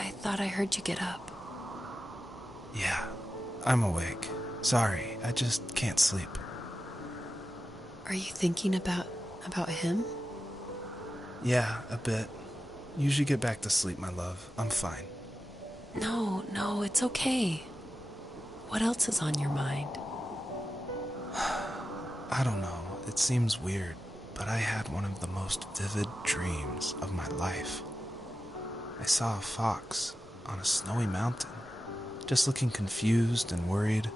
I thought I heard you get up. Yeah, I'm awake. Sorry, I just can't sleep. Are you thinking about him? Yeah, a bit. Usually get back to sleep, my love. I'm fine. No, it's okay. What else is on your mind? I don't know. It seems weird, but I had one of the most vivid dreams of my life. I saw a fox on a snowy mountain, just looking confused and worried.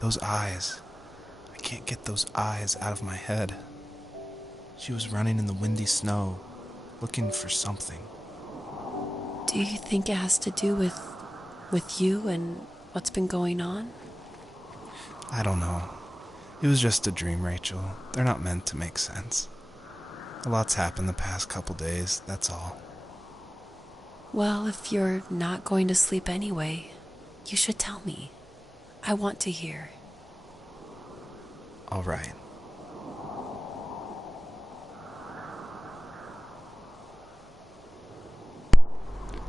Those eyes. I can't get those eyes out of my head. She was running in the windy snow, looking for something. Do you think it has to do with you and what's been going on? I don't know. It was just a dream, Rachel. They're not meant to make sense. A lot's happened the past couple days, that's all. Well, if you're not going to sleep anyway, you should tell me. I want to hear. All right.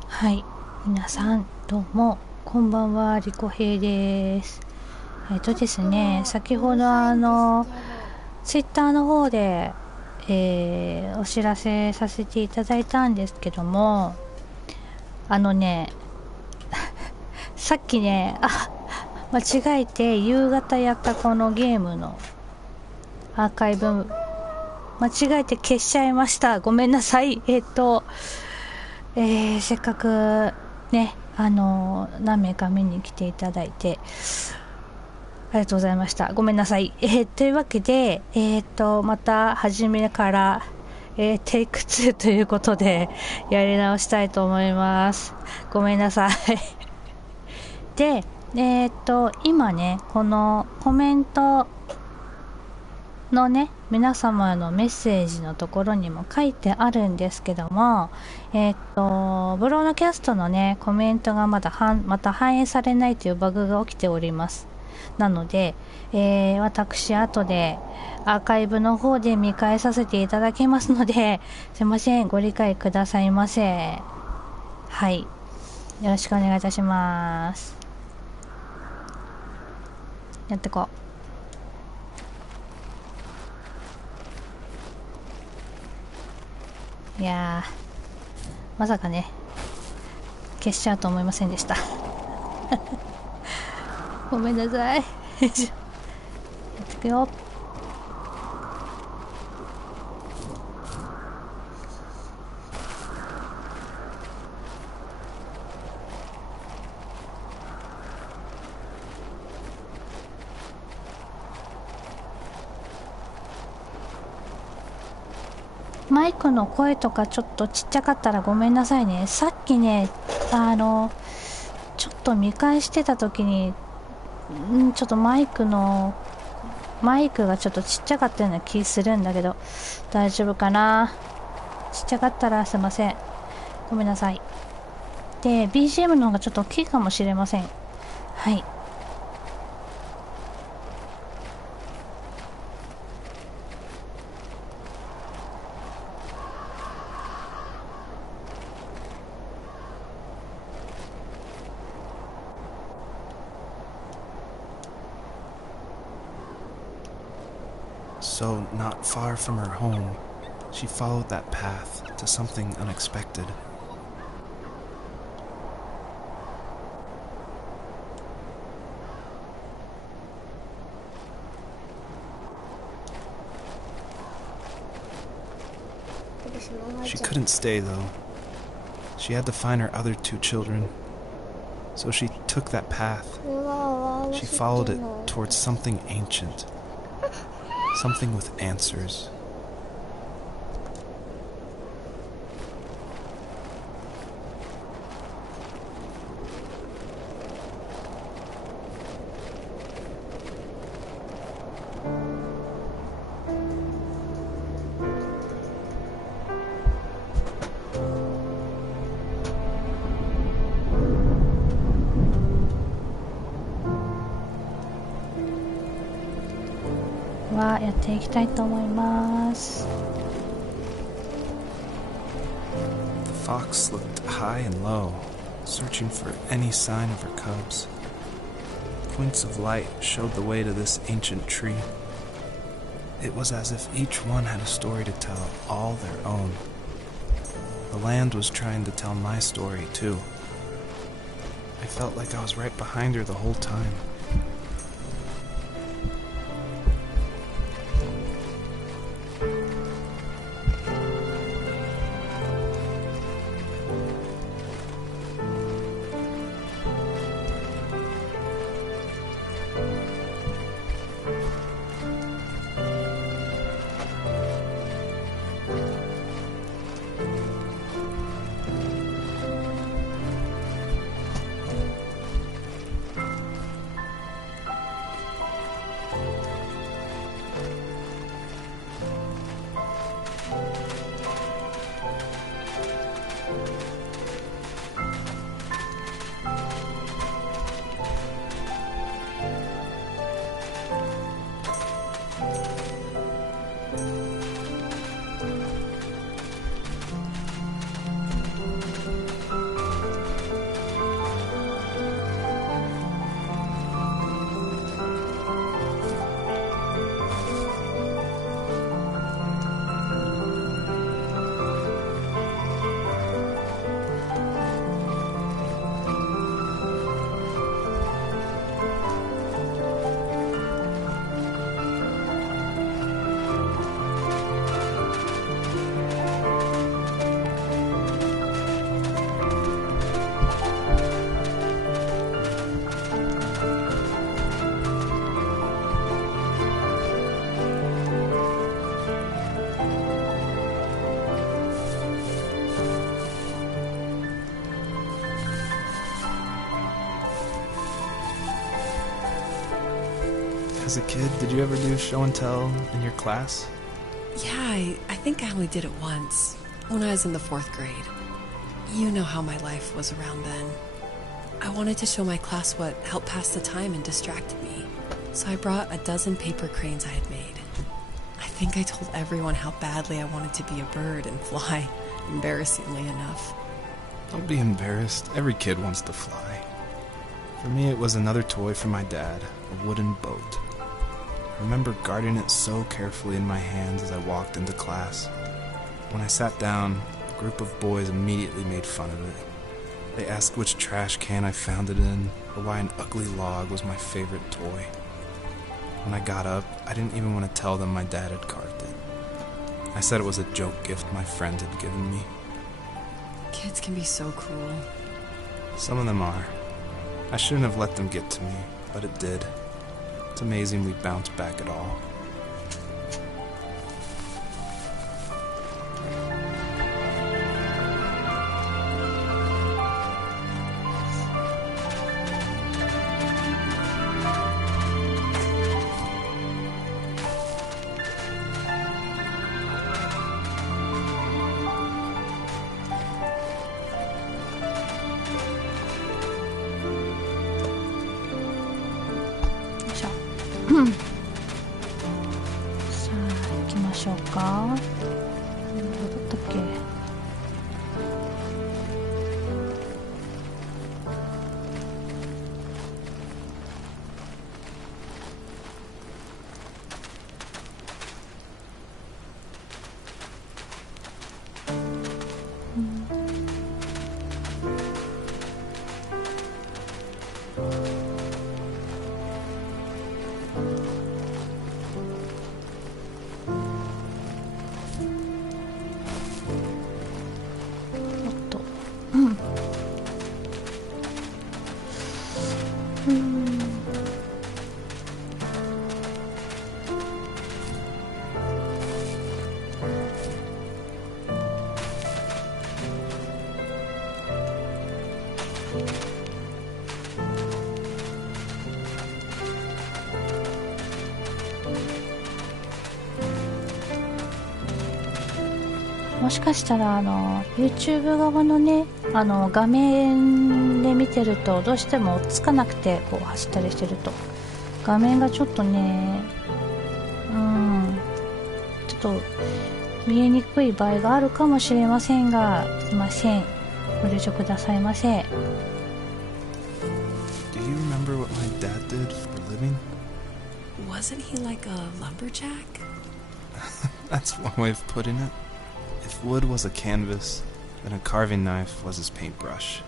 はい、皆さんどうもこんばんは、りこへいです。ですね、先ほどツイッターの方で、お知らせさせていただいたんですけども、さっきね、間違えて夕方やったこのゲームのアーカイブ間違えて消しちゃいました。ごめんなさい。せっかくね、何名か見に来ていただいてありがとうございました。ごめんなさい。というわけで、また初めから、テイク2ということでやり直したいと思います。ごめんなさい。で、今ね、このコメントのね、皆様のメッセージのところにも書いてあるんですけども、ブロードキャストのね、コメントがまた反映されないというバグが起きております。なので、私後でアーカイブの方で見返させていただきますので、すいません、ご理解くださいませ。はい。よろしくお願いいたします。やってこう。いやー、まさかね、消しちゃうと思いませんでした。ごめんなさい。やってくよ。マイクの声とかちょっとちっちゃかったらごめんなさいね。さっきね、ちょっと見返してた時に、ちょっとマイクがちょっとちっちゃかったような気するんだけど、大丈夫かな。ちっちゃかったらすいません。ごめんなさい。で、BGM の方がちょっと大きいかもしれません。はい。So, not far from her home, she followed that path to something unexpected. She couldn't stay, though. She had to find her other two children. So she took that path. She followed it towards something ancient. Something with answers.はやっていきたいと思います。The fox looked high and low, searching for any sign of her cubs. Points of light showed the way to this ancient tree. It was as if each one had a story to tell, all their own. The land was trying to tell my story, too. I felt like I was right behind her the whole time. As a kid, did you ever do show and tell in your class? Yeah, I think I only did it once, when I was in the 4th grade. You know how my life was around then. I wanted to show my class what helped pass the time and distracted me, so I brought a dozen paper cranes I had made. I think I told everyone how badly I wanted to be a bird and fly, embarrassingly enough. Don't be embarrassed. Every kid wants to fly. For me, it was another toy from my dad, a wooden boat. I remember guarding it so carefully in my hands as I walked into class. When I sat down, a group of boys immediately made fun of it. They asked which trash can I found it in, or why an ugly log was my favorite toy. When I got up, I didn't even want to tell them my dad had carved it. I said it was a joke gift my friend had given me. Kids can be so cruel. Some of them are. I shouldn't have let them get to me, but it did. It's amazing we bounced back at all.さあ行きましょうか。どうだったっけ。もしかしたらYouTube 側のね画面で見てるとどうしてもつかなくてこう走ったりしてると画面がちょっとねちょっと見えにくい場合があるかもしれませんが、すいません、ご了承くださいませ。 Do you remember what my dad did for a living? Wasn't he like a lumberjack? That's one way of putting it. If wood was a canvas, then a carving knife was his paintbrush.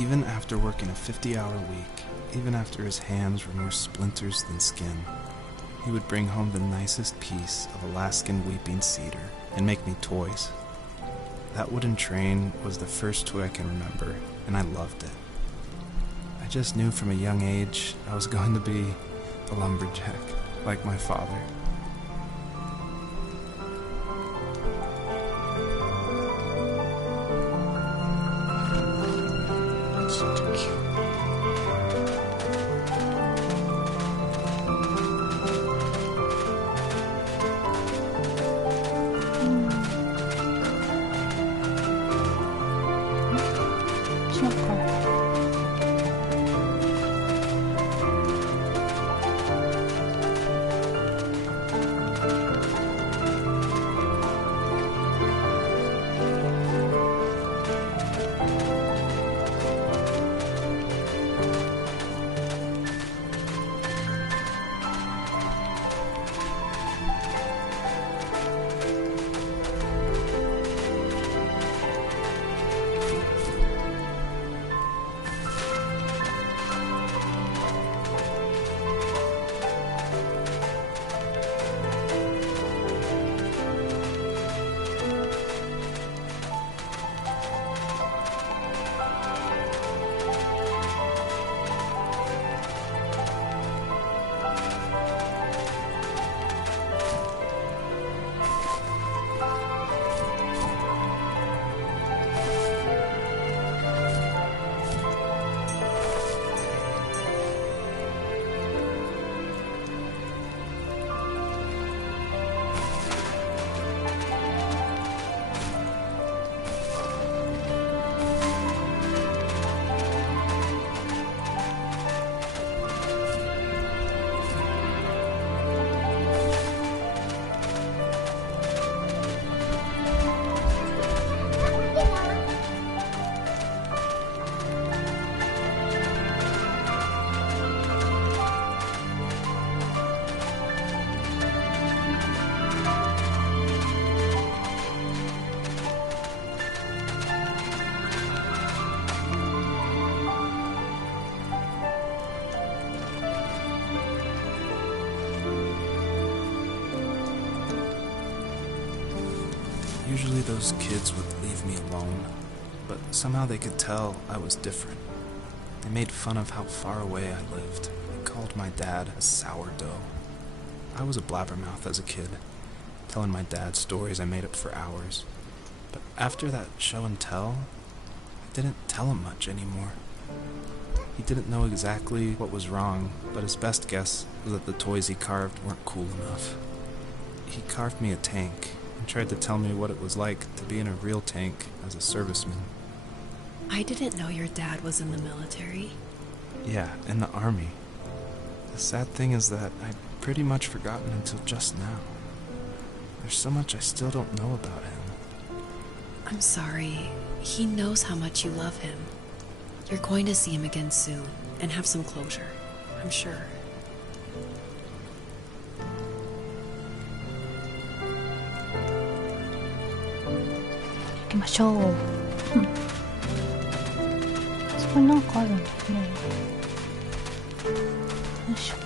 Even after working a 50-hour week, even after his hands were more splinters than skin, he would bring home the nicest piece of Alaskan weeping cedar and make me toys. That wooden train was the first toy I can remember, and I loved it. I just knew from a young age I was going to be a lumberjack, like my father. Usually those kids would leave me alone, but somehow they could tell I was different. They made fun of how far away I lived. They called my dad a sourdough. I was a blabbermouth as a kid, telling my dad stories I made up for hours. But after that show and tell, I didn't tell him much anymore. He didn't know exactly what was wrong, but his best guess was that the toys he carved weren't cool enough. He carved me a tank and tried to tell me what it was like to be in a real tank as a serviceman. I didn't know your dad was in the military. Yeah, in the army. The sad thing is that I'd pretty much forgotten until just now. There's so much I still don't know about him. I'm sorry. He knows how much you love him. You're going to see him again soon and have some closure, I'm sure. 行きましょう。そこになんかあるんだね。よいしょ。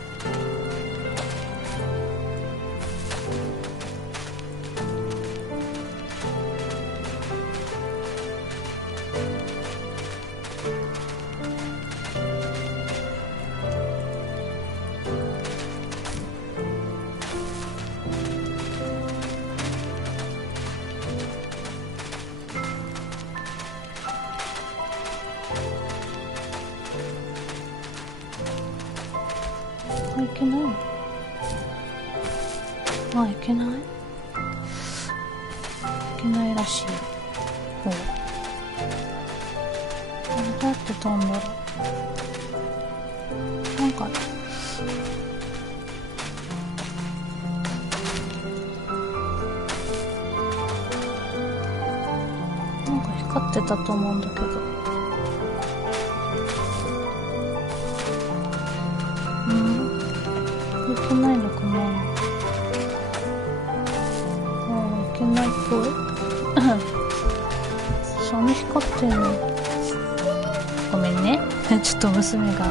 いけないの？あ、いけない？いけないらしい。ほう。どうやって飛んだろう。なんかってたと思うんだけど。いけないのかな。いけないっぽい。寒光ってるの。ごめんね。ちょっと娘が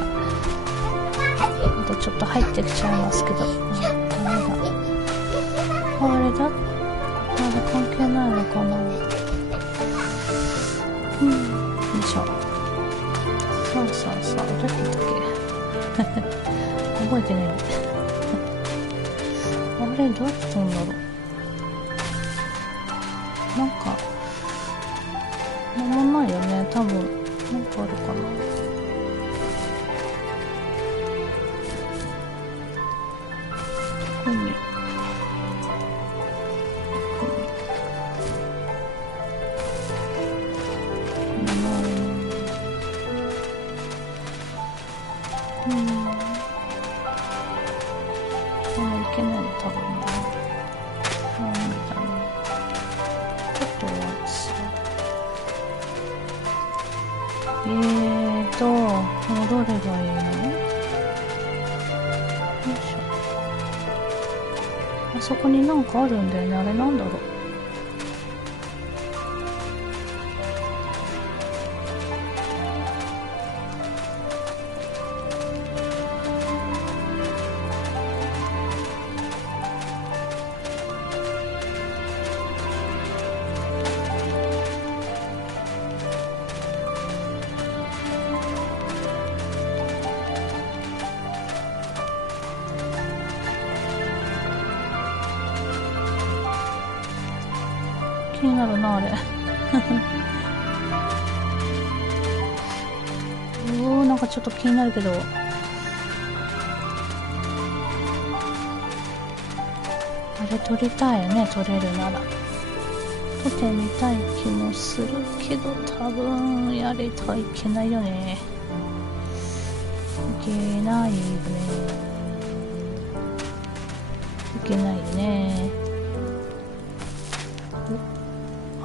ちょっと入ってきちゃいますけど。ダメだ。あれだ。あれ関係ないのかな。よいしょ。そう、どうやって言ったっけ。覚えてない。あれどうやって飛んだろう。なんかなんもないよね。多分なんかあるかな。特にいけないの多分ね。なんでだろう。ちょっと終わっちゃう。戻ればいいの？よいしょ。あそこになんかあるんだよね。あれなんだろう。気になるな、あれ。なんかちょっと気になるけど。あれ撮りたいよね、撮れるなら。撮ってみたい気もするけど、多分やれたらいけないよね。いけないよね。いけないよね。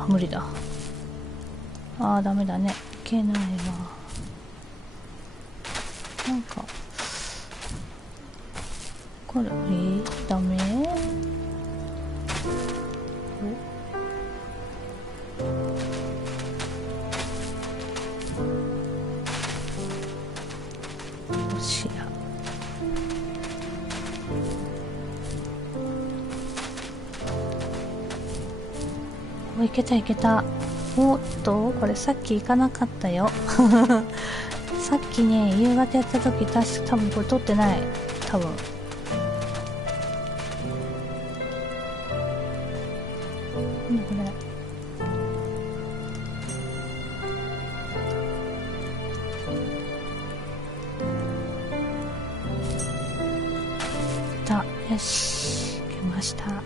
無理だ。ダメだね。いけないわ。なんかこれダメ。どうしや。いけたいけた。おっと、これさっき行かなかったよ。さっきね、夕方やった時多分これ撮ってない。多分。なんだこれ。よし、行けました。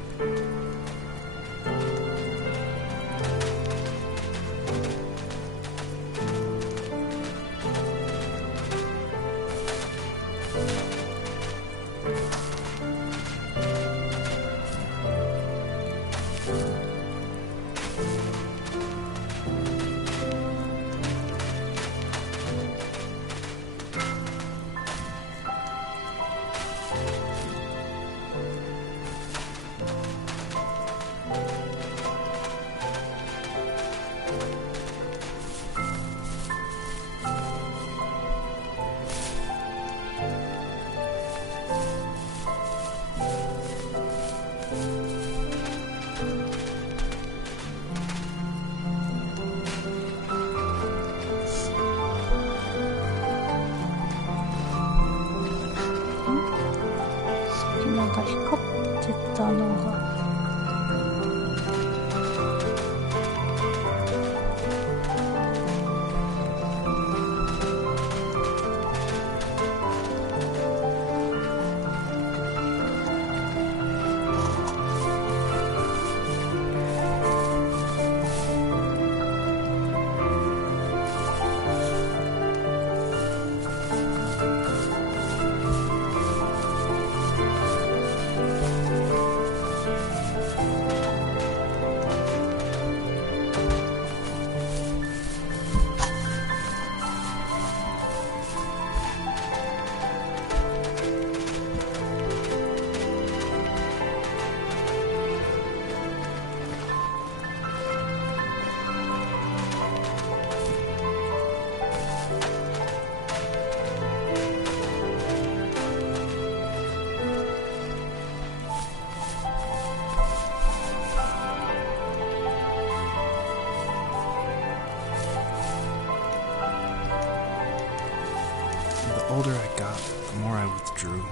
older I got, the more I withdrew.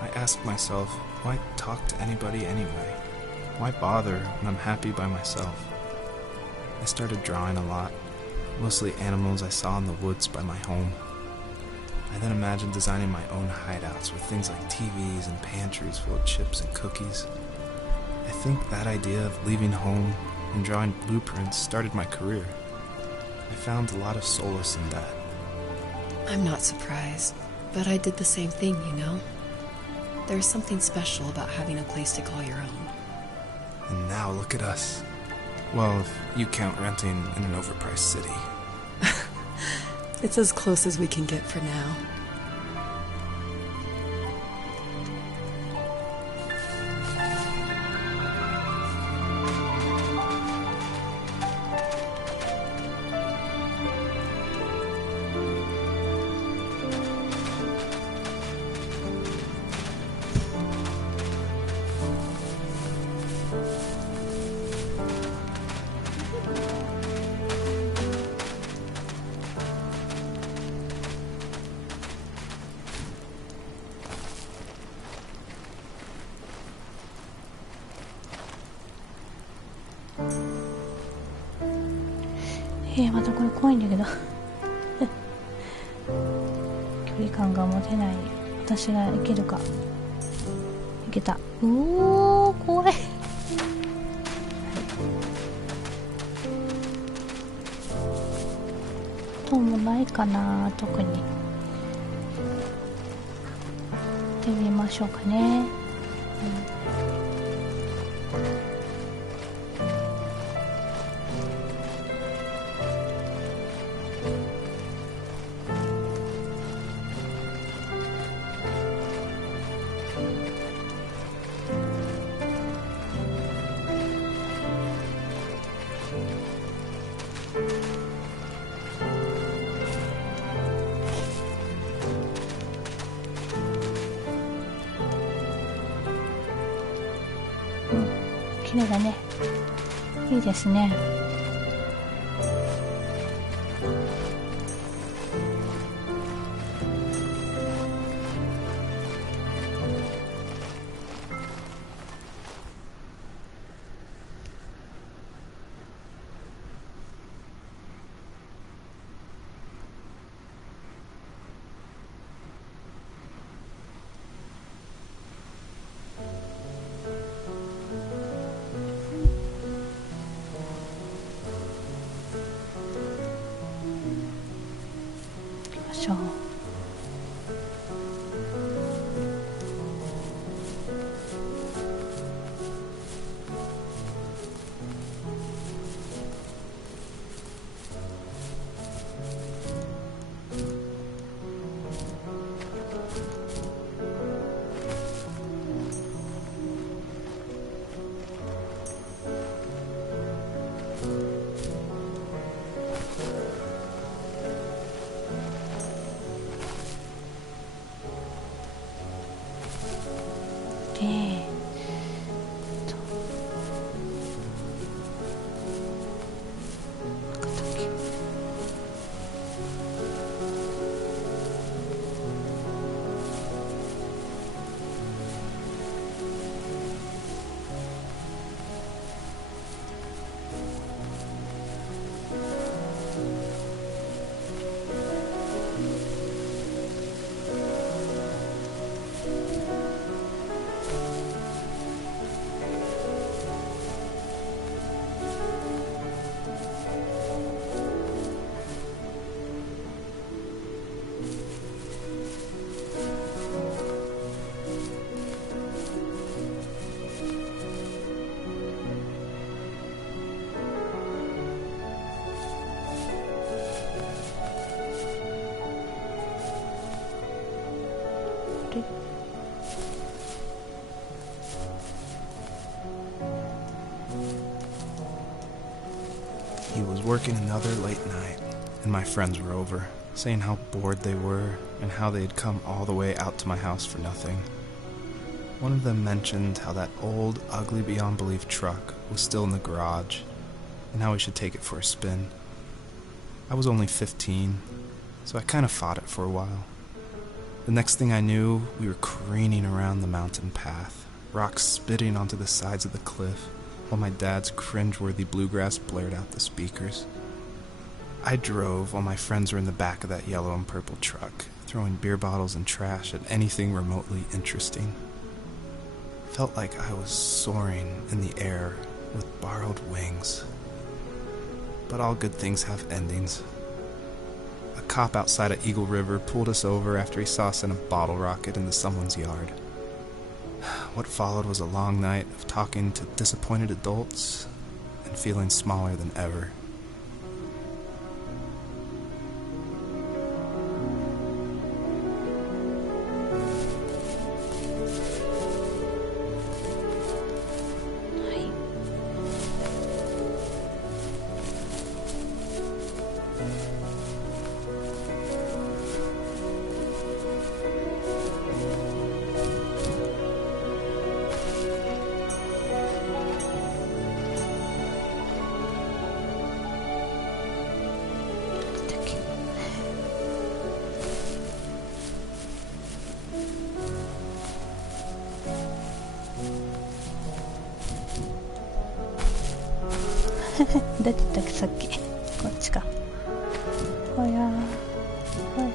I asked myself, why talk to anybody anyway? Why bother when I'm happy by myself? I started drawing a lot, mostly animals I saw in the woods by my home. I then imagined designing my own hideouts with things like TVs and pantries full of chips and cookies. I think that idea of leaving home and drawing blueprints started my career. I found a lot of solace in that. I'm not surprised, but I did the same thing, you know? There's something special about having a place to call your own. And now look at us. Well, if you count renting in an overpriced city. It's as close as we can get for now.またこれ怖いんだけど距離感が持てない私がいけるか。いけた。おー怖い、音もないかな、特に。行ってみましょうかね。綺麗だね。いいですね。He was working another late night, and my friends were over, saying how bored they were and how they had come all the way out to my house for nothing. One of them mentioned how that old, ugly beyond belief truck was still in the garage, and how we should take it for a spin. I was only 15, so I kind of fought it for a while, The next thing I knew, we were careening around the mountain path, rocks spitting onto the sides of the cliff, while my dad's cringeworthy bluegrass blared out the speakers. I drove while my friends were in the back of that yellow and purple truck, throwing beer bottles and trash at anything remotely interesting. Felt like I was soaring in the air with borrowed wings. But all good things have endings. A cop outside of Eagle River pulled us over after he saw us in a bottle rocket into someone's yard. What followed was a long night of talking to disappointed adults and feeling smaller than ever.出てたっけさっき。こっちか。ほやほや。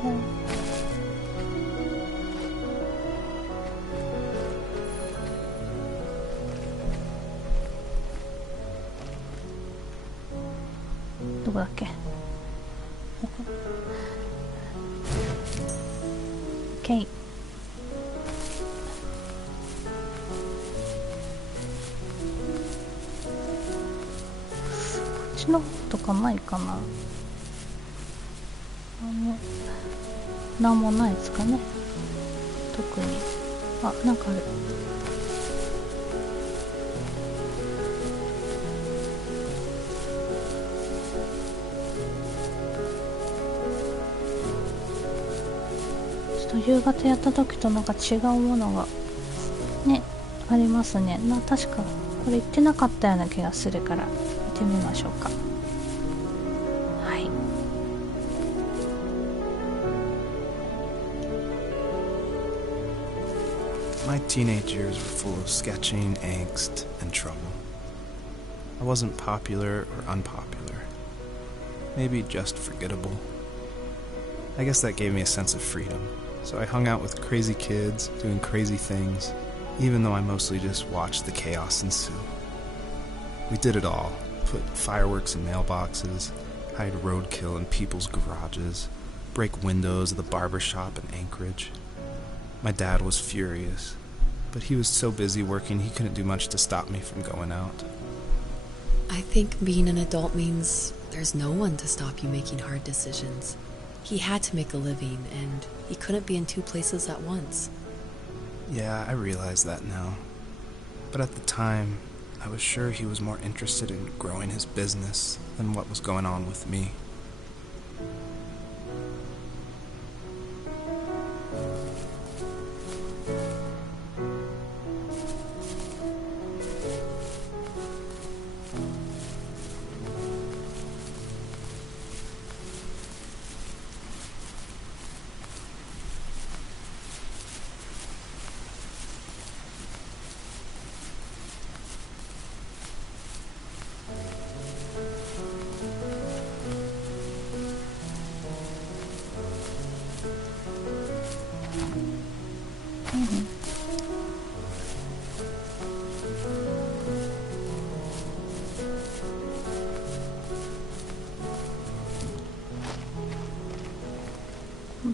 どこだっけ。ケイ。こっちの方とかないかな。なんもないですかね。特に。あ、なんかある。ちょっと夕方やった時となんか違うものがねありますね。確かこれ言ってなかったような気がするから見てみましょうか。はい。My teenage years were full of sketching, angst, and trouble. I wasn't popular or unpopular. Maybe just forgettable. I guess that gave me a sense of freedom, so I hung out with crazy kids, doing crazy things, even though I mostly just watched the chaos ensue. We did it all. Put fireworks in mailboxes, hide roadkill in people's garages, break windows of the barber shop in Anchorage. My dad was furious, but he was so busy working he couldn't do much to stop me from going out. I think being an adult means there's no one to stop you making hard decisions. He had to make a living, and he couldn't be in two places at once. Yeah, I realize that now. But at the time, I was sure he was more interested in growing his business than what was going on with me. Mm-hmm.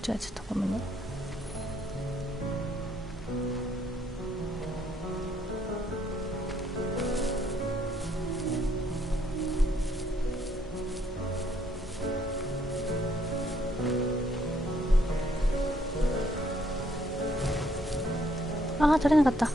じゃあちょっとごめんね。ああ、取れなかった。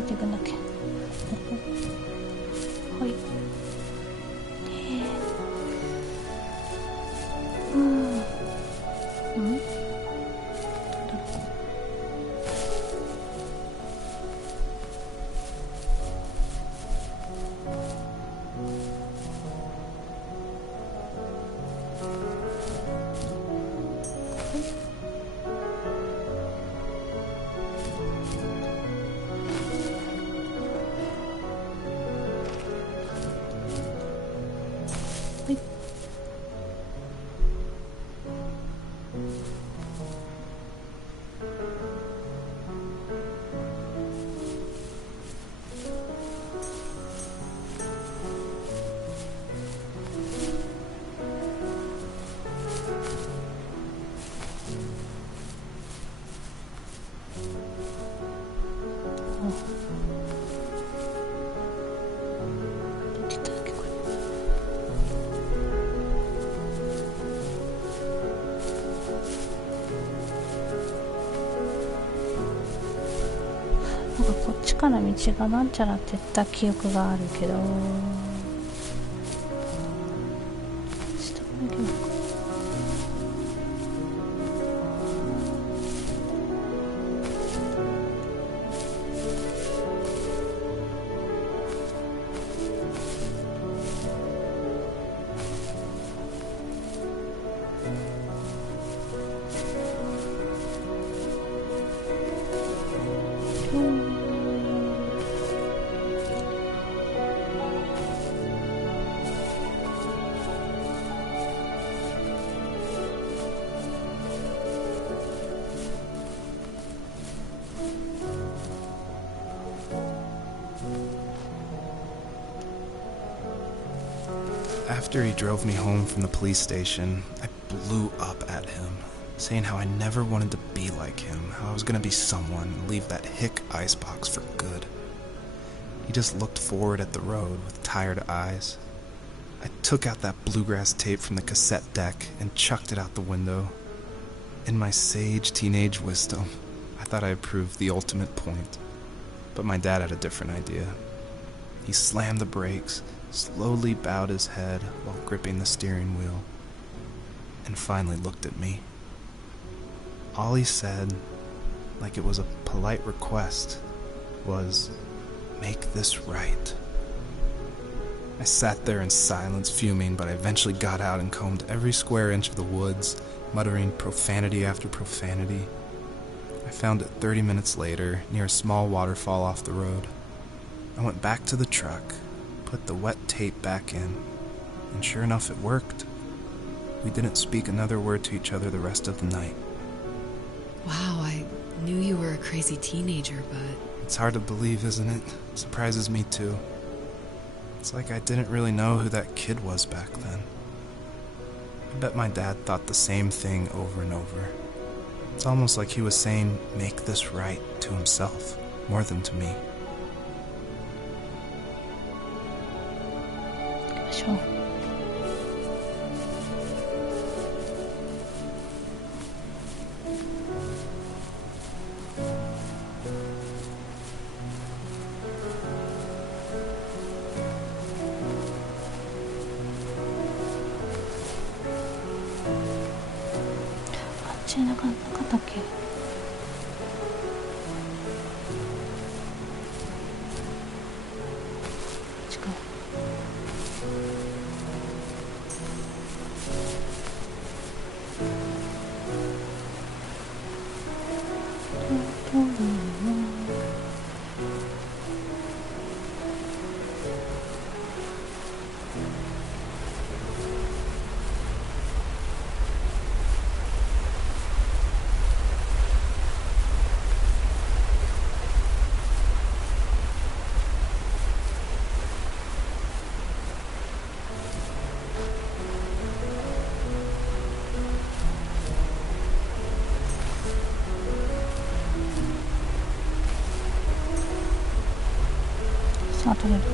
っていくんだっけ。はい。こっちから道がなんちゃらって言った記憶があるけど、下から行けばいいか。After he drove me home from the police station, I blew up at him, saying how I never wanted to be like him, how I was going to be someone and leave that hick icebox for good. He just looked forward at the road with tired eyes. I took out that bluegrass tape from the cassette deck and chucked it out the window. In my sage teenage wisdom, I thought I had proved the ultimate point, but my dad had a different idea. He slammed the brakes, slowly bowed his head while gripping the steering wheel, and finally looked at me. All he said, like it was a polite request, was, "Make this right." I sat there in silence, fuming, but I eventually got out and combed every square inch of the woods, muttering profanity after profanity. I found it 30 minutes later, near a small waterfall off the road. I went back to the truck, put the wet tape back in, and sure enough, it worked. We didn't speak another word to each other the rest of the night. Wow, I knew you were a crazy teenager, but... It's hard to believe, isn't it? Surprises me too. It's like I didn't really know who that kid was back then. I bet my dad thought the same thing over and over. It's almost like he was saying, "Make this right," to himself, more than to me. しょう。あっちなかったっけ。さあ取れるか。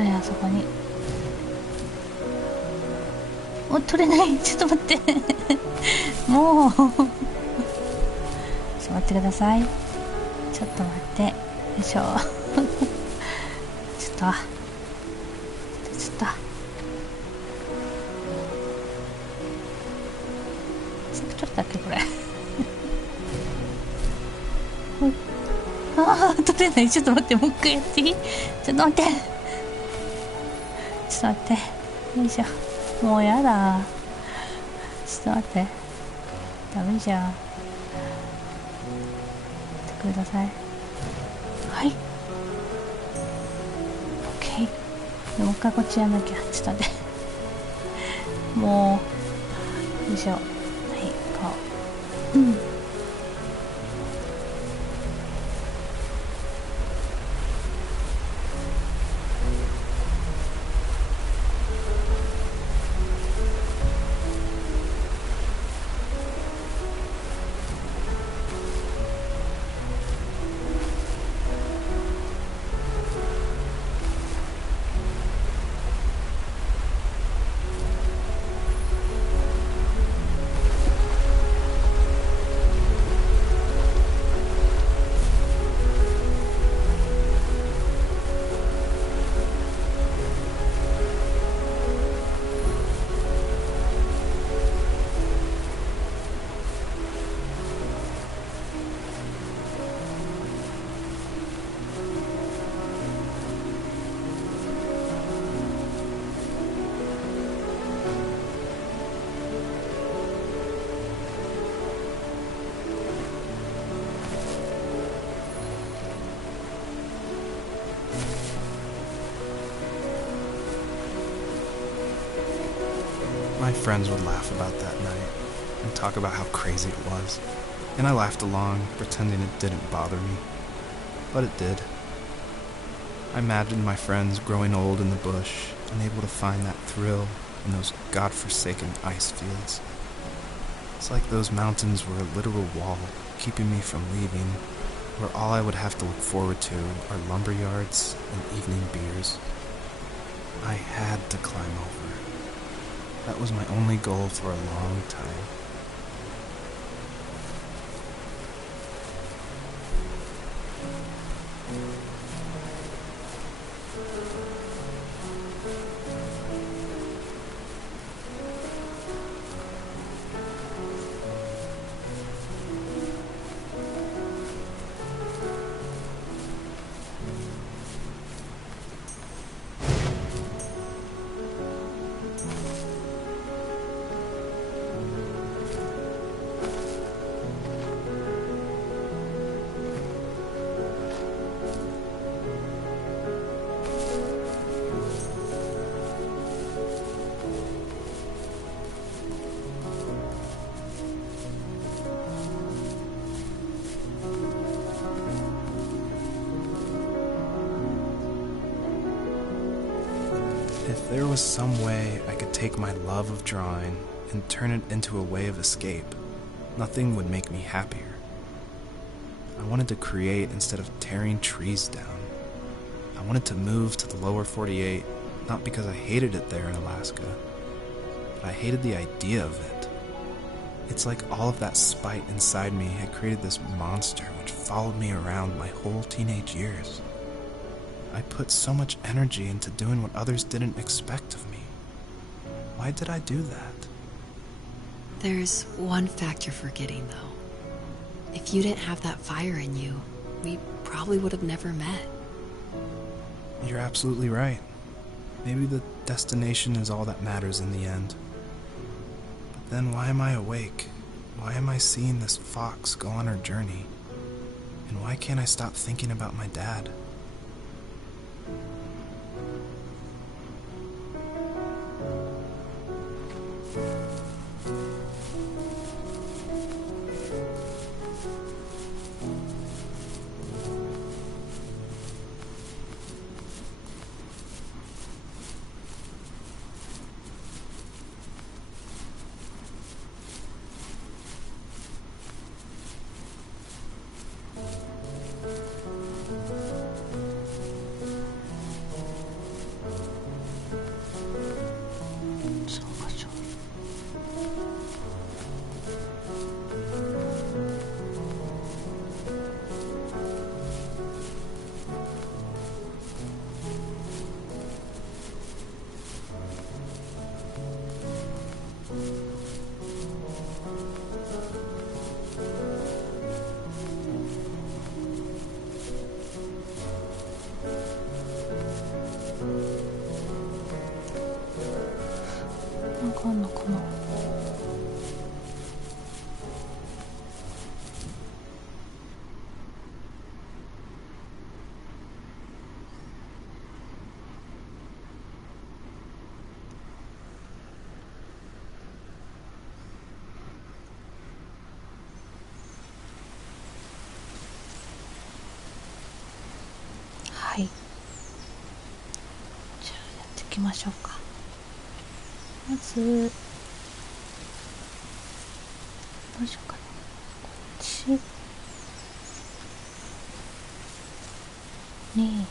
はい、あそこに。お、取れない。ちょっと待ってもうちょっと待ってください。ちょっと待って。よいしょちょっと取れたっけこれああ、取れない。ちょっと待って、もう一回やっていい？ちょっと待って。よいしょ。もうやだ。ちょっと待って。ダメじゃん。待ってください。はい。オッケー。もう一回こっちやんなきゃ。ちょっと待って。もう、よいしょ。はい、こう。My friends would laugh about that night and talk about how crazy it was, and I laughed along, pretending it didn't bother me. But it did. I imagined my friends growing old in the bush, unable to find that thrill in those godforsaken ice fields. It's like those mountains were a literal wall keeping me from leaving, where all I would have to look forward to are lumber yards and evening beers. I had to climb over. That was my only goal for a long time. If there was some way I could take my love of drawing and turn it into a way of escape, nothing would make me happier. I wanted to create instead of tearing trees down. I wanted to move to the lower 48, not because I hated it there in Alaska, but I hated the idea of it. It's like all of that spite inside me had created this monster which followed me around my whole teenage years. I put so much energy into doing what others didn't expect of me. Why did I do that? There's one fact you're forgetting, though. If you didn't have that fire in you, we probably would have never met. You're absolutely right. Maybe the destination is all that matters in the end. But then why am I awake? Why am I seeing this fox go on her journey? And why can't I stop thinking about my dad? ましょうか。まずどうしようかな。こっちに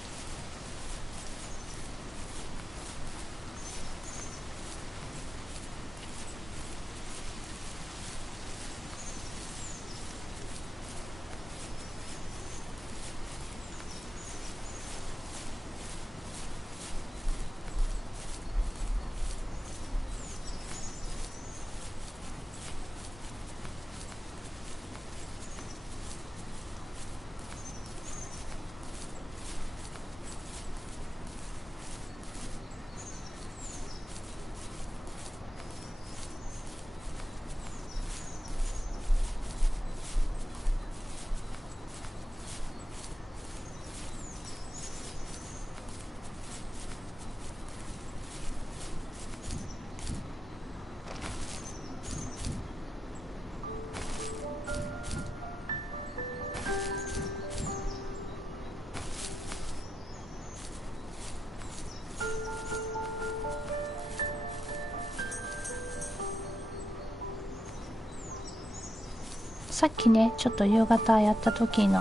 さっきねちょっと夕方やった時に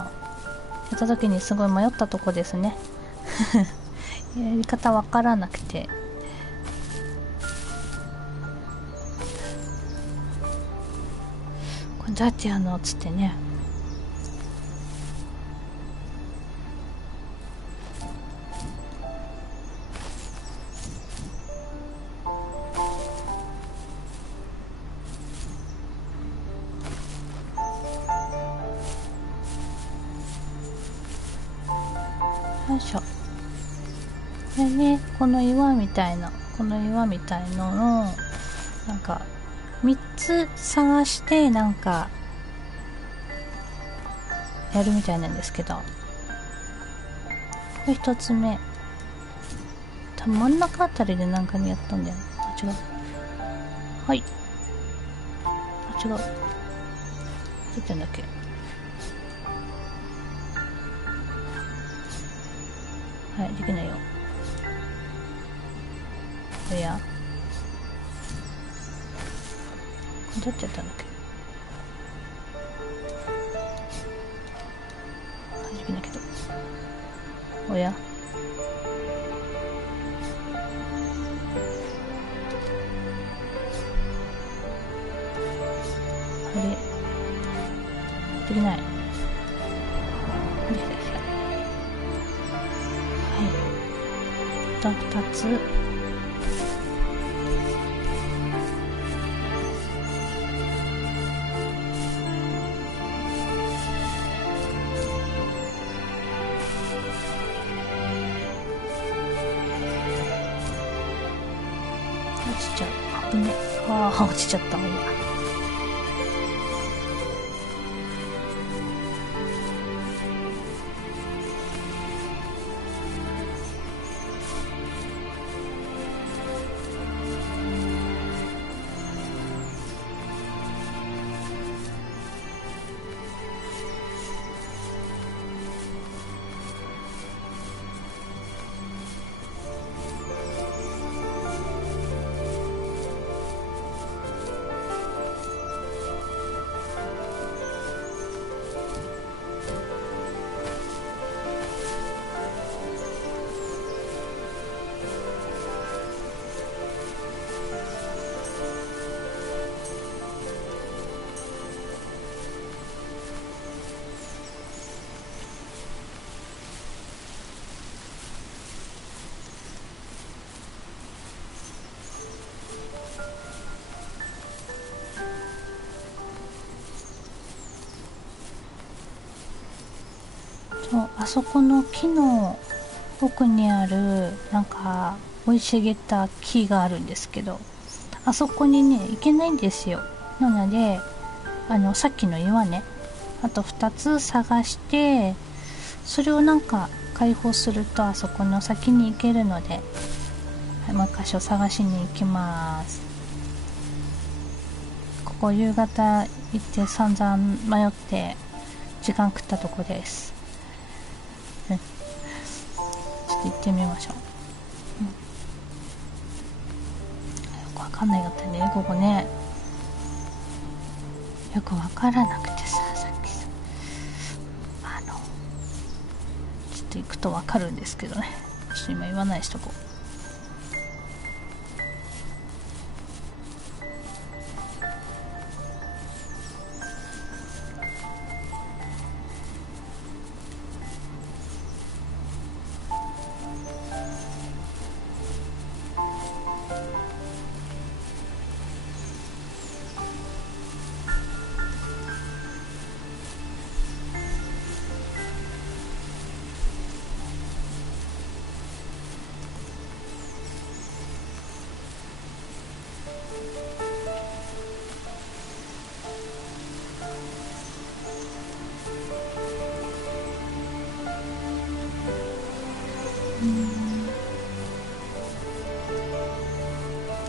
すごい迷ったとこですねやり方わからなくて、これどうやってやるのっつってね。よいしょ。でね、この岩みたいののなんか3つ探してなんかやるみたいなんですけど、これ1つ目多分真ん中あたりでなんかにやったんだよね。あ、違う。はい。あ、違う。どうやってんだっけ。はい、できないよ。これや。これどっちやったんだっけ。はい、できないけど。おや。あれ。できない。できたできた。2つ。落ちちゃう。危ね。ああ、落ちちゃった。そう、あそこの木の奥にあるなんか生い茂った木があるんですけど、あそこにね行けないんですよ。なのでさっきの岩ね、あと2つ探して、それをなんか解放するとあそこの先に行けるので、はい、もう一箇所探しに行きます。ここ夕方行って散々迷って時間食ったとこです。ちょっと行ってみましょう。かんないかったね、ここね。よくわからなくてさ、さっきさ、ちょっと行くとわかるんですけどね。ちょっと今言わないしとこう。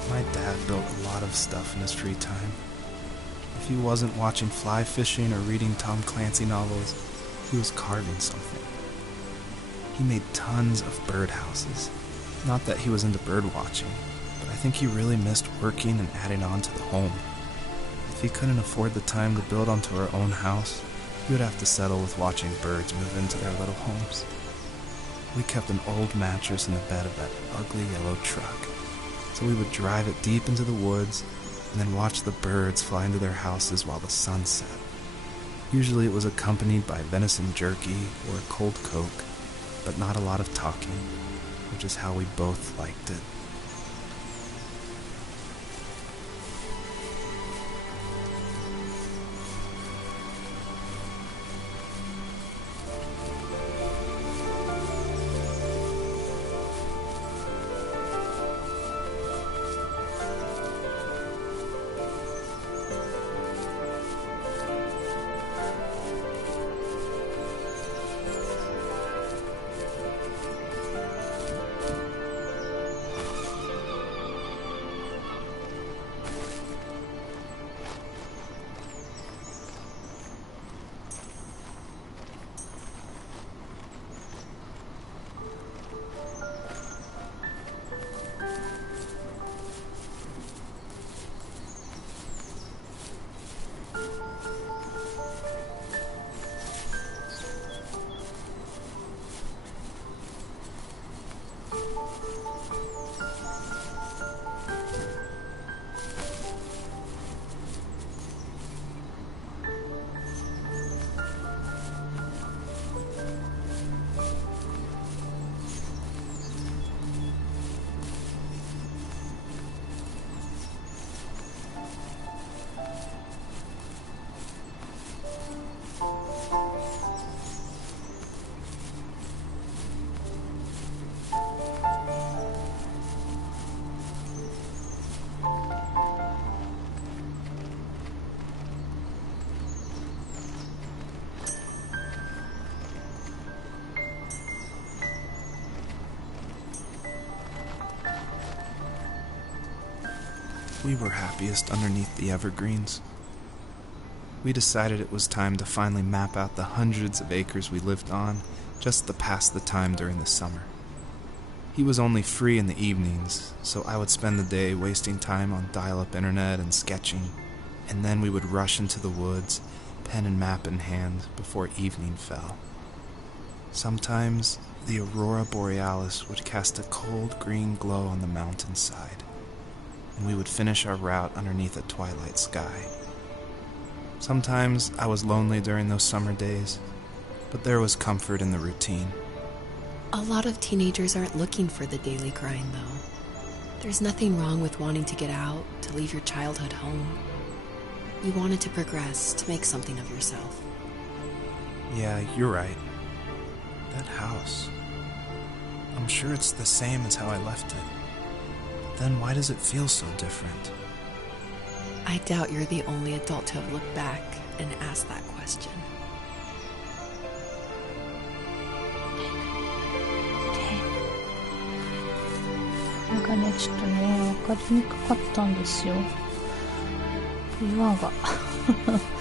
My dad built a lot of stuff in his free time. If he wasn't watching fly fishing or reading Tom Clancy novels, he was carving something. He made tons of birdhouses. Not that he was into bird watching, but I think he really missed working and adding on to the home. If he couldn't afford the time to build onto our own house, he would have to settle with watching birds move into their little homes. We kept an old mattress in the bed of that ugly yellow truck, so we would drive it deep into the woods and then watch the birds fly into their houses while the sun set. Usually it was accompanied by venison jerky or a cold Coke, but not a lot of talking, which is how we both liked it. We were happiest underneath the evergreens. We decided it was time to finally map out the hundreds of acres we lived on just to pass the time during the summer. He was only free in the evenings, so I would spend the day wasting time on dial-up internet and sketching, and then we would rush into the woods, pen and map in hand, before evening fell. Sometimes the aurora borealis would cast a cold green glow on the mountainside, and we would finish our route underneath a twilight sky. Sometimes I was lonely during those summer days, but there was comfort in the routine. A lot of teenagers aren't looking for the daily grind, though. There's nothing wrong with wanting to get out, to leave your childhood home. You wanted to progress, to make something of yourself. Yeah, you're right. That house. I'm sure it's the same as how I left it. Then why does it feel so different? I doubt you're the only adult to have looked back and asked that question. なんかね、ちょっとね、わかりにくかったんですよ。岩が。ね。なんて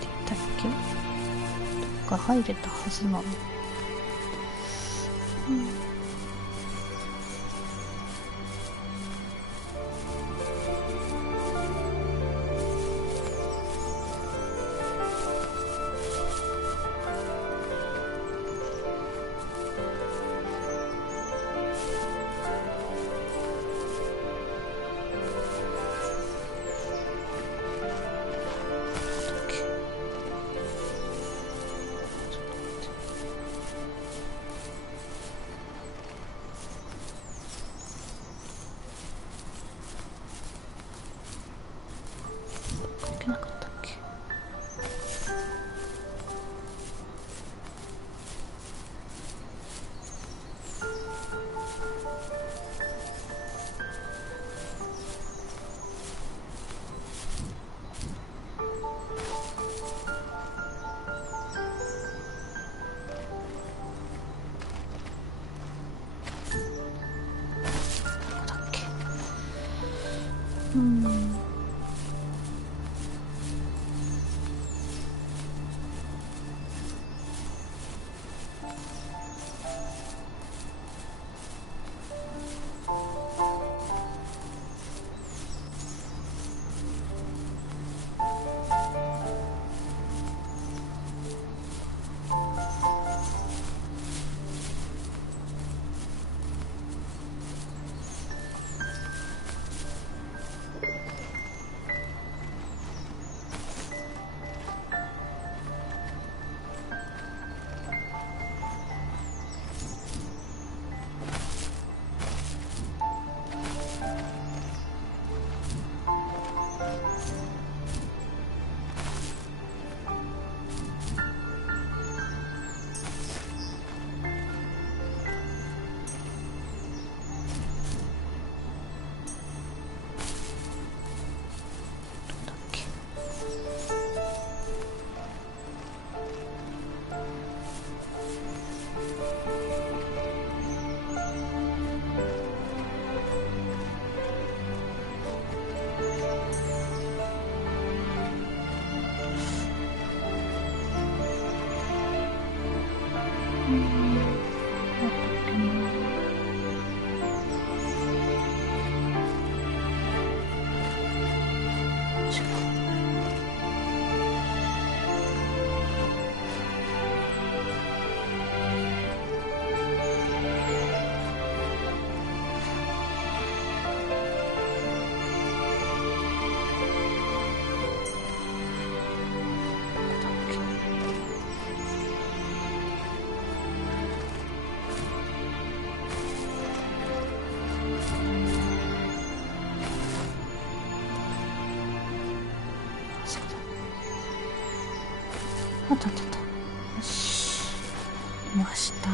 言ったっけ？どっか入れたはずなの。うん。あったあったあった。よし。出ました。オ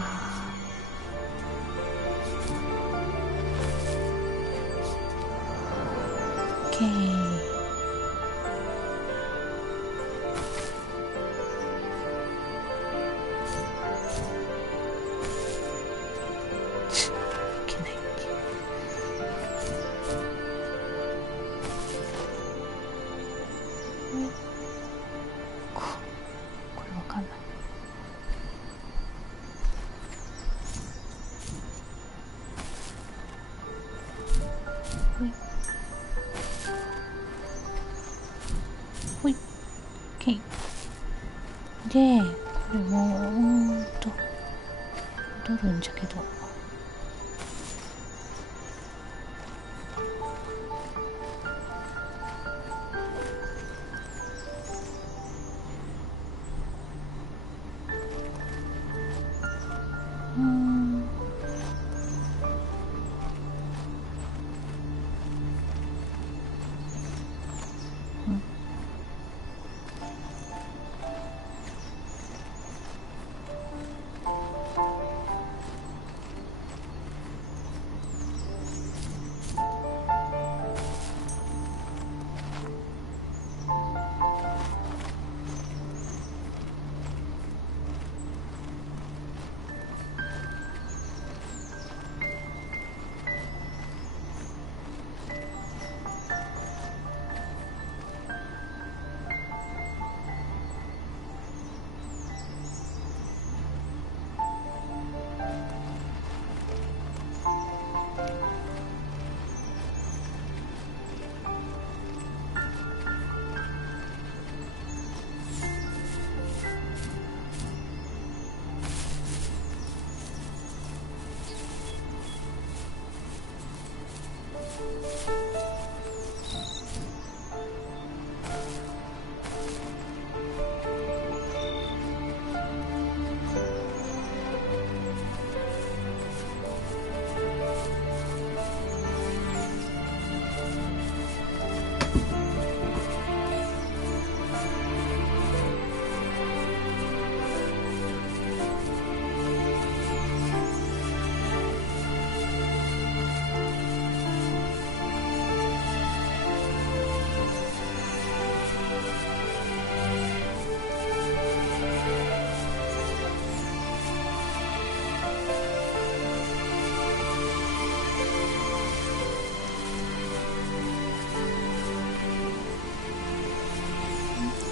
ッケー。で、これも戻るんじゃけど、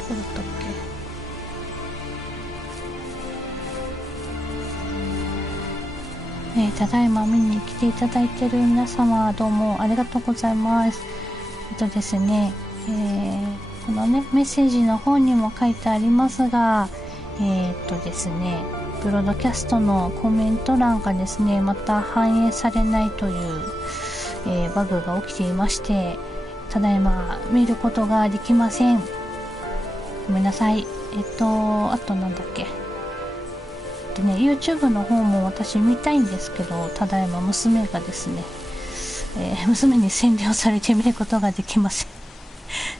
こだったっけ。ただいま見に来ていただいている皆様、どうもありがとうございます。ですね、このねメッセージの方にも書いてありますが、ですね、ブロードキャストのコメント欄がですね、また反映されないという、バグが起きていまして、ただいま見ることができません。ごめんなさい。あとなんだっけ。ね、YouTube の方も私見たいんですけど、ただいま娘がですね、娘に占領されて見ることができません。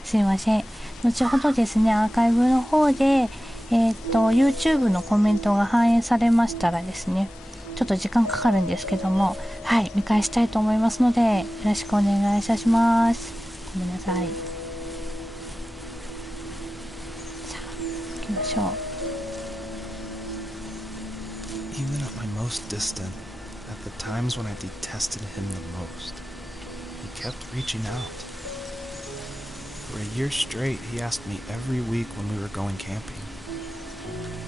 すいません。後ほどですね、アーカイブの方で、YouTube のコメントが反映されましたらですね、ちょっと時間かかるんですけども、はい、見返したいと思いますので、よろしくお願いいたします。ごめんなさい。さあ、行きましょう。Even at my most distant, at the times when I detested him the most, he kept reaching out. For a year straight, he asked me every week when we were going camping.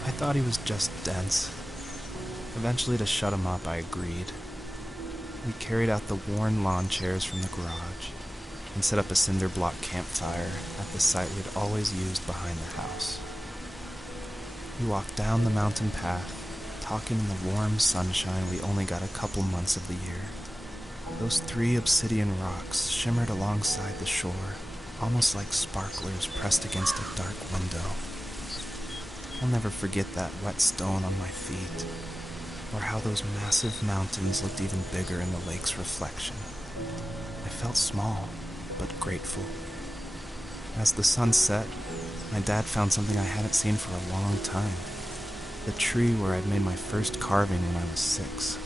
I thought he was just dense. Eventually, to shut him up, I agreed. We carried out the worn lawn chairs from the garage and set up a cinder block campfire at the site we'd always used behind the house. We walked down the mountain path, talking in the warm sunshine we only got a couple months of the year. Those 3 obsidian rocks shimmered alongside the shore, almost like sparklers pressed against a dark window. I'll never forget that wet stone on my feet, or how those massive mountains looked even bigger in the lake's reflection. I felt small, but grateful. As the sun set, my dad found something I hadn't seen for a long time. The tree where I'd made my first carving when I was 6.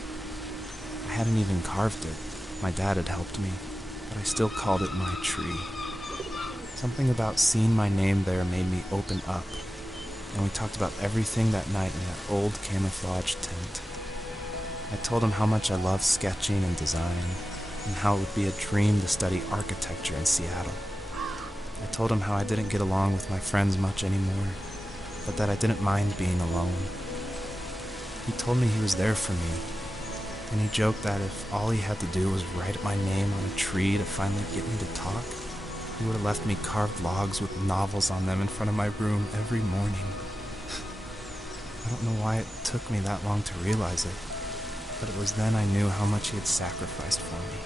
I hadn't even carved it. My dad had helped me, but I still called it my tree. Something about seeing my name there made me open up, and we talked about everything that night in that old camouflage tent. I told him how much I loved sketching and design, and how it would be a dream to study architecture in Seattle. I told him how I didn't get along with my friends much anymore, but that I didn't mind being alone. He told me he was there for me, and he joked that if all he had to do was write my name on a tree to finally get me to talk, he would have left me carved logs with novels on them in front of my room every morning. I don't know why it took me that long to realize it, but it was then I knew how much he had sacrificed for me.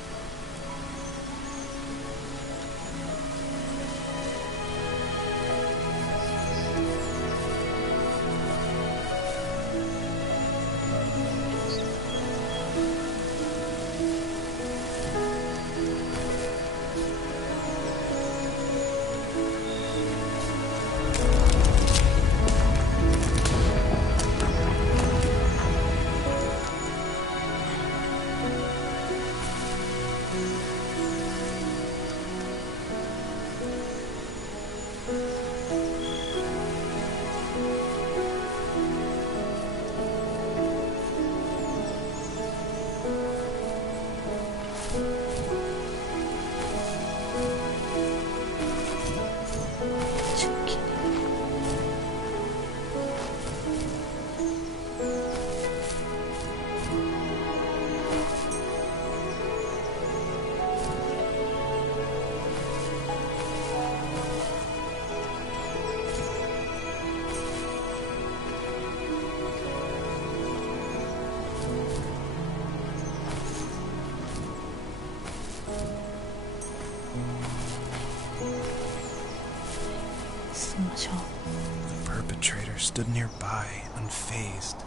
The perpetrator stood nearby, unfazed,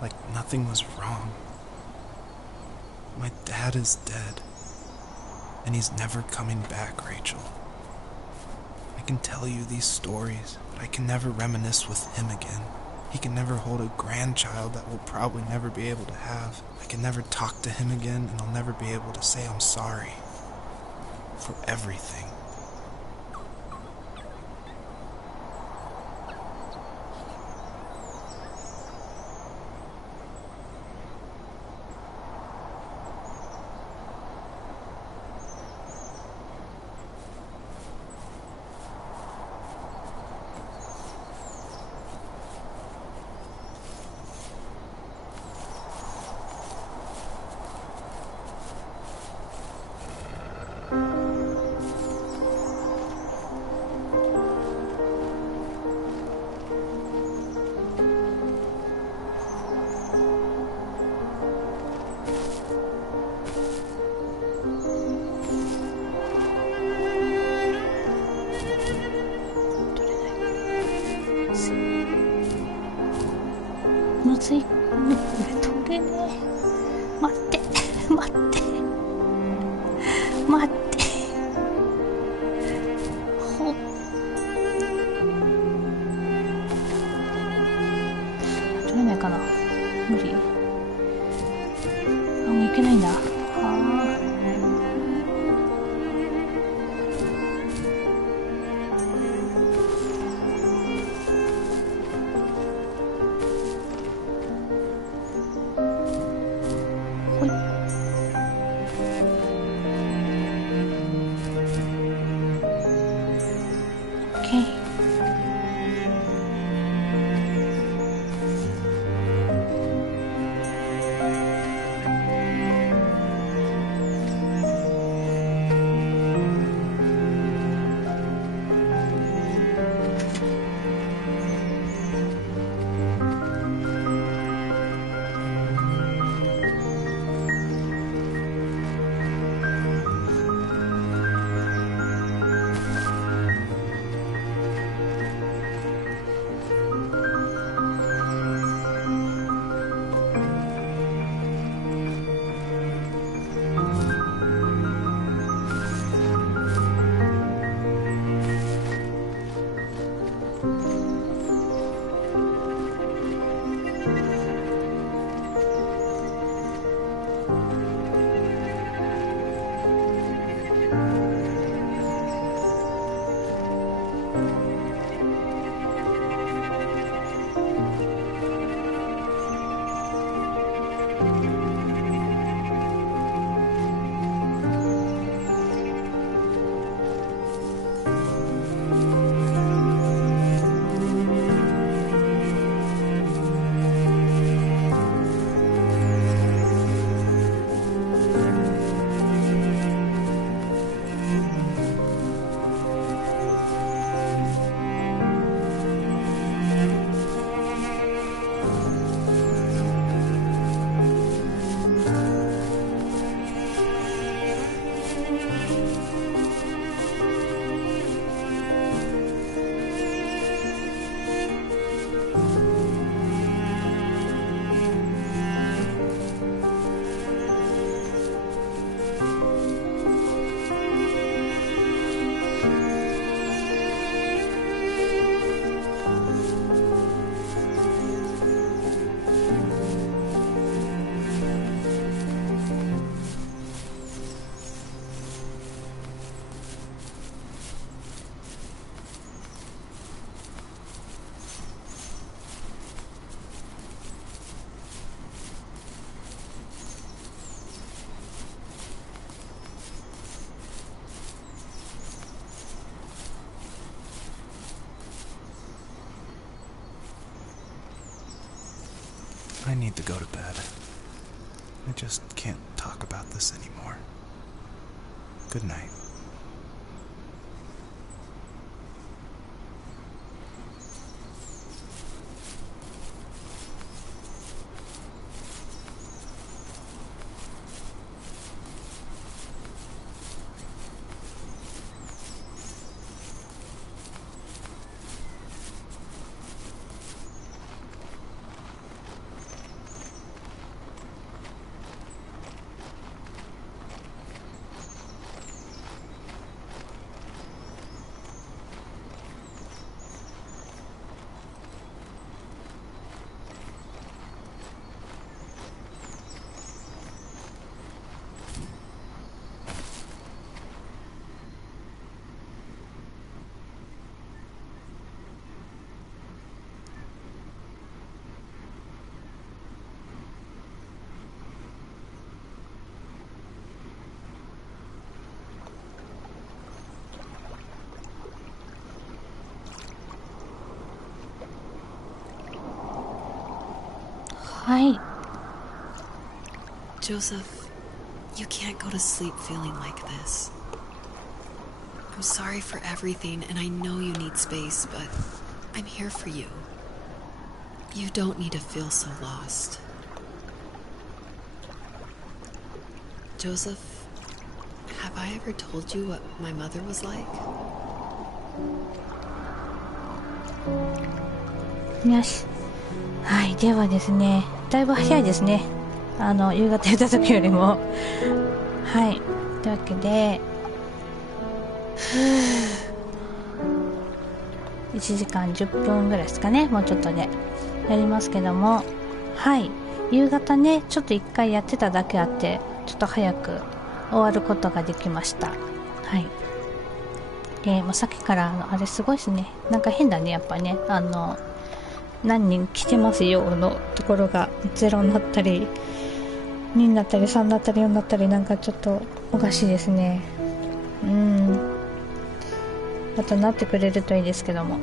like nothing was wrong. My dad is dead, and he's never coming back, Rachel. I can tell you these stories, but I can never reminisce with him again. He can never hold a grandchild that we'll probably never be able to have. I can never talk to him again, and I'll never be able to say I'm sorry for everything. つい、取れねえ。待って待って待って、ほっ、取れないかな、無理、あ、もういけないんだ。I need to go to bed. I just can't talk about this anymore. Good night. Joseph, you can't go to sleep feeling like this. I'm sorry for everything, and I know you need space, but I'm here for you. You don't need to feel so lost. Joseph, have I ever told you what my mother was like? よし、はい、ではですね、だいぶ早いですね。夕方やった時よりも。はい、というわけで、1時間10分ぐらいですかね、もうちょっとでやりますけども、はい、夕方ね、ちょっと1回やってただけあって、ちょっと早く終わることができました。はい。で、もうさっきからあれすごいですね。なんか変だね、やっぱね。何人来てますよのところが0になったり、2になったり、3になったり、4になったり、なんかちょっとおかしいですね。またなってくれるといいですけども。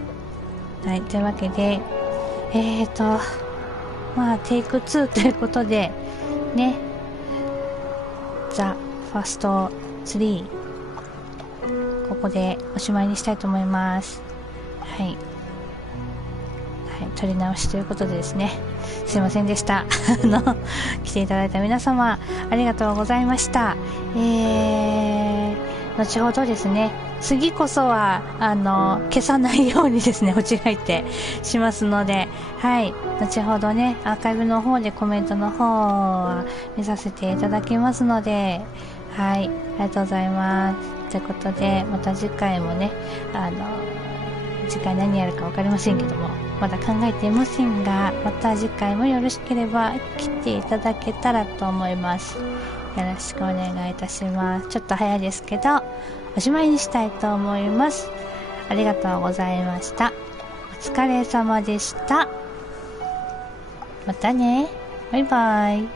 はい、というわけで、まあ、テイク2ということで、ね、ザ・ファースト3、ここでおしまいにしたいと思います。はい。はい、撮り直しということでですね、すいませんでした。来ていただいた皆様、ありがとうございました。後ほどですね、次こそは消さないようにですね、間違えてしますので、はい、後ほどね、アーカイブの方でコメントの方は見させていただきますので、はい、ありがとうございます。ということで、また次回もね、次回何やるか分かりませんけども、まだ考えていませんが、また次回もよろしければ来ていただけたらと思います。よろしくお願いいたします。ちょっと早いですけど、おしまいにしたいと思います。ありがとうございました。お疲れ様でした。またね。バイバイ。